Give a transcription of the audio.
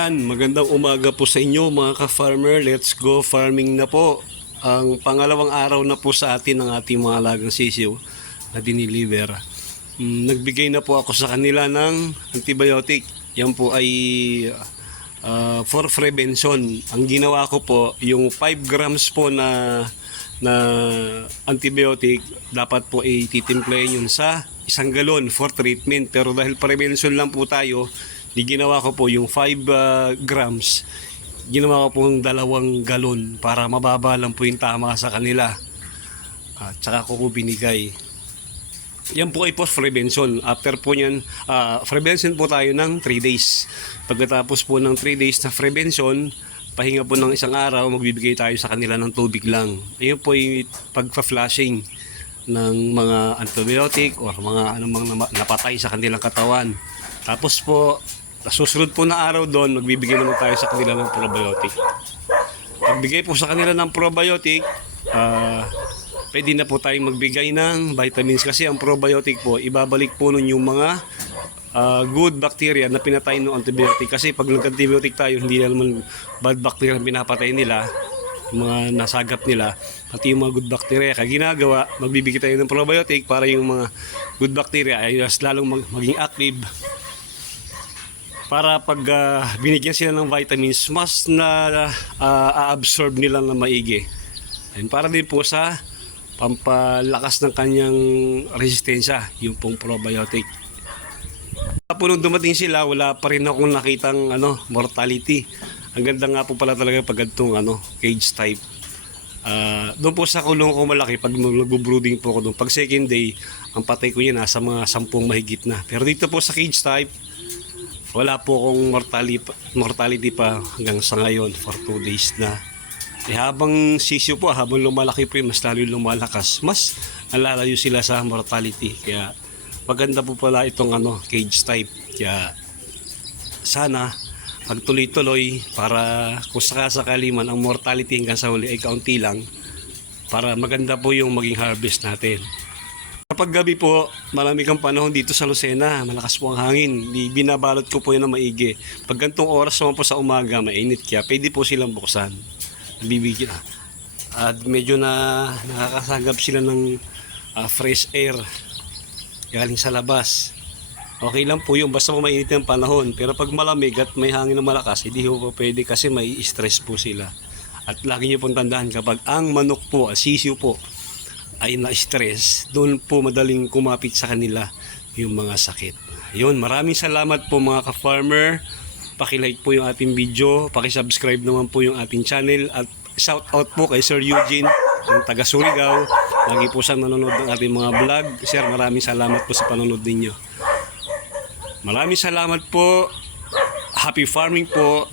Ayan, magandang umaga po sa inyo mga ka-farmer. Let's go farming na po. Ang pangalawang araw na po sa atin ng ating mga alagang sisiw na diniliver. Nagbigay na po ako sa kanila ng antibiotic. Yan po ay for prevention. Ang ginawa ko po, yung 5 grams po na antibiotic, dapat po ay titimplahin yun sa 1 galon for treatment. Pero dahil prevention lang po tayo, di ginawa ko po yung 5 grams, ginawa ko po yung 2 galon para mababa lang po yung tama sa kanila. At saka ko po binigay. Yan po ay post prevention. After po yan, prevention po tayo ng 3 days. Pagkatapos po ng 3 days na prevention, pahinga po ng 1 araw, magbibigay tayo sa kanila ng tubig lang. Ayun po yung pagpa-flushing ng mga antibiotic or mga anumang napatay sa kanilang katawan. Tapos po, susunod po na araw doon, magbibigay naman tayo sa kanila ng probiotic. Pagbigay po sa kanila ng probiotic, pwede na po tayong magbigay ng vitamins kasi ang probiotic po, ibabalik po nun yung mga good bacteria na pinatay ng antibiotic. Kasi pag nag-antibiotic tayo, hindi naman bad bacteria ang pinapatay nila, yung mga nasagap nila, pati yung mga good bacteria. Kaya ginagawa, magbibigay tayo ng probiotic para yung mga good bacteria ay lalong maging active. Para pag binigyan sila ng vitamins, mas na absorb nila na maigi. And para din po sa pampalakas ng kanyang resistensya, yung pong probiotic. Po nung dumating sila, wala pa rin akong nakitang mortality. Ang ganda nga po pala talaga pag ganitong cage type. Doon po sa kulong ko malaki, pag nag-brooding po ako doon, pag second day, ang patay ko yan nasa mga 10 mahigit na. Pero dito po sa cage type, wala po akong mortality pa hanggang sa ngayon for 2 days na. Habang sisiw po, habang lumalaki po yun, mas lalo lumalakas, mas nalalayo sila sa mortality. Kaya maganda po pala itong cage type. Kaya sana magtuloy-tuloy para kung sakasakali man ang mortality hanggang sa huli ay kaunti lang, para maganda po yung maging harvest natin. Kapag gabi po, malamig ang panahon dito sa Lucena, malakas po ang hangin, binabalot ko po yun na maigi. Pag gantong oras naman po sa umaga, mainit, kaya pwede po silang buksan. Bibigyan. At medyo nakakasagap sila ng fresh air galing sa labas. Okay lang po yung basta po mainit ang panahon, pero pag malamig at may hangin na malakas, hindi po pwede kasi may stress po sila. At lagi niyo pong tandaan, kapag ang manok po, sisiw po, ay na-stress, doon po madaling kumapit sa kanila yung mga sakit. Yun, maraming salamat po mga ka-farmer. Paki-like po yung ating video, paki-subscribe naman po yung ating channel, at shout out po kay Sir Eugene, yung taga Surigao. Lagi po siyang nanonood ng ating mga vlog. Sir, maraming salamat po sa panonood ninyo. Maraming salamat po. Happy farming po.